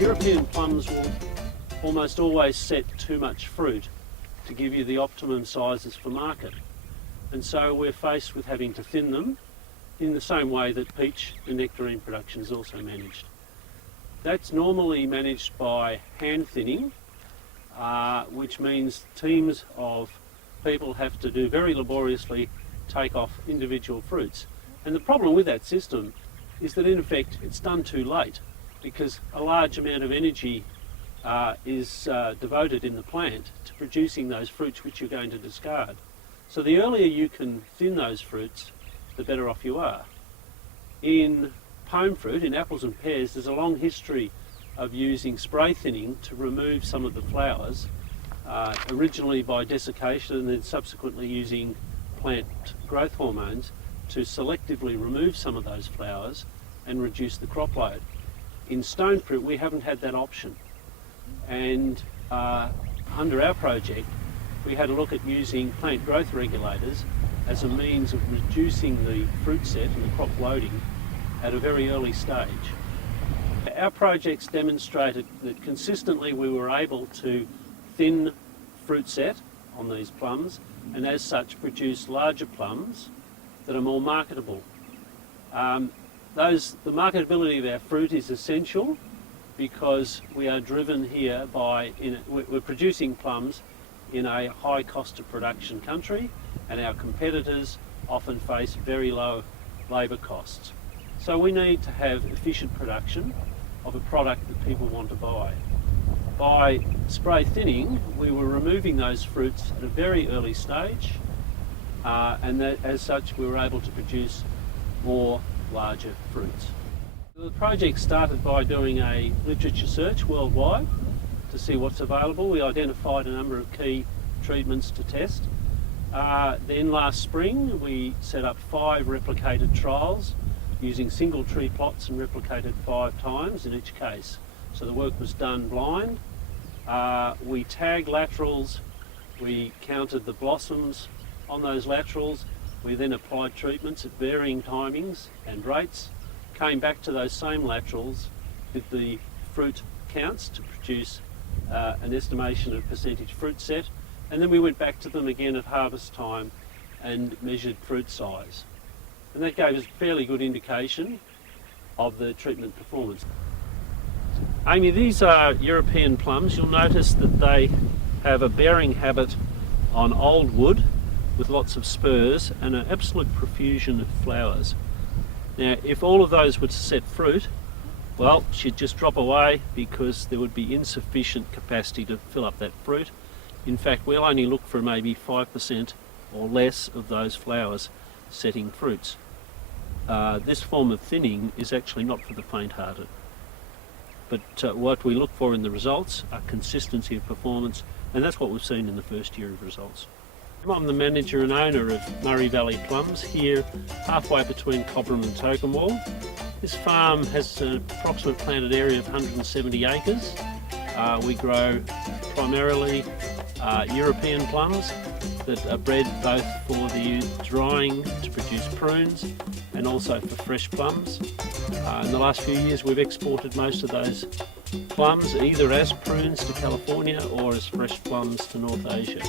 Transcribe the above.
European plums will almost always set too much fruit to give you the optimum sizes for market. And so we're faced with having to thin them in the same way that peach and nectarine production is also managed. That's normally managed by hand thinning, which means teams of people have to do very laboriously take off individual fruits. And the problem with that system is that in effect it's done too late, because a large amount of energy is devoted in the plant to producing those fruits which you're going to discard. So the earlier you can thin those fruits, the better off you are. In pome fruit, in apples and pears, there's a long history of using spray thinning to remove some of the flowers, originally by desiccation and then subsequently using plant growth hormones to selectively remove some of those flowers and reduce the crop load. In stone fruit we haven't had that option, and under our project we had a look at using plant growth regulators as a means of reducing the fruit set and the crop loading at a very early stage. Our projects demonstrated that consistently we were able to thin fruit set on these plums and as such produce larger plums that are more marketable. The marketability of our fruit is essential because we are driven here by, we're producing plums in a high cost of production country, and our competitors often face very low labour costs. So we need to have efficient production of a product that people want to buy. By spray thinning, we were removing those fruits at a very early stage, and that, as such, we were able to produce more larger fruits. The project started by doing a literature search worldwide to see what's available. We identified a number of key treatments to test. Then last spring we set up 5 replicated trials using single tree plots and replicated 5 times in each case. So the work was done blind. We tagged laterals, we counted the blossoms on those laterals, we then applied treatments at varying timings and rates, came back to those same laterals with the fruit counts to produce an estimation of percentage fruit set, and then we went back to them again at harvest time and measured fruit size. And that gave us a fairly good indication of the treatment performance. Amy, these are European plums. You'll notice that they have a bearing habit on old wood with lots of spurs and an absolute profusion of flowers. Now, if all of those were to set fruit, well, she'd just drop away because there would be insufficient capacity to fill up that fruit. In fact, we'll only look for maybe 5% or less of those flowers setting fruits. This form of thinning is actually not for the faint-hearted. But what we look for in the results are consistency of performance, and that's what we've seen in the first year of results. I'm the manager and owner of Murray Valley Plums here halfway between Cobram and Tocumwal. This farm has an approximate planted area of 170 acres. We grow primarily European plums that are bred both for the drying to produce prunes and also for fresh plums. In the last few years we've exported most of those plums either as prunes to California or as fresh plums to North Asia.